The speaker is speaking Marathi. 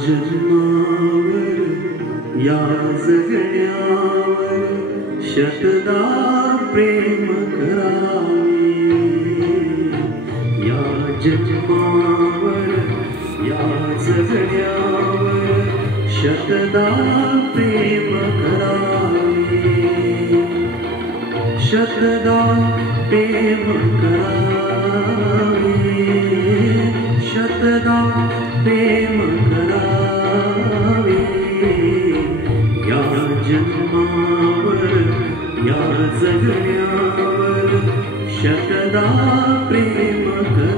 जन्मावर या जगण्यावर शतदा प्रेम करावे। या जन्मावर या जगण्यावर शतदा प्रेम करावे। शतदा प्रेम करावे। शतदा प्रेम करावे। या जन्मावर या जगण्यावर शतदा प्रेम करावे।